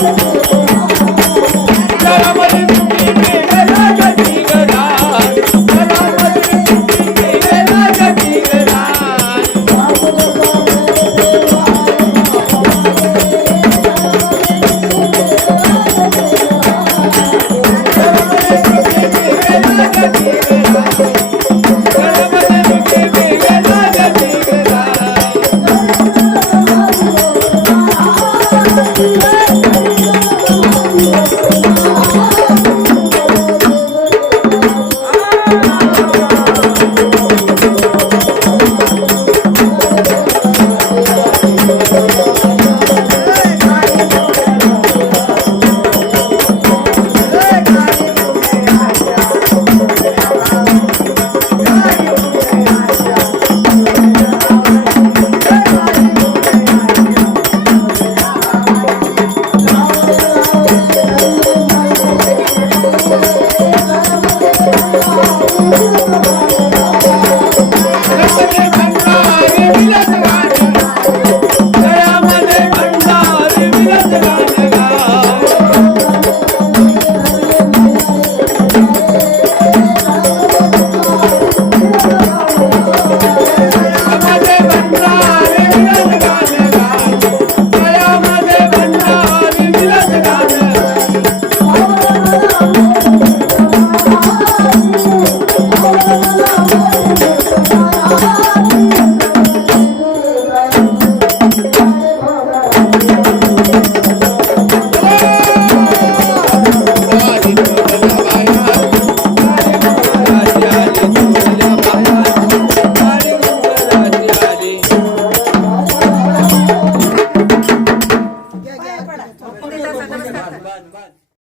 to move.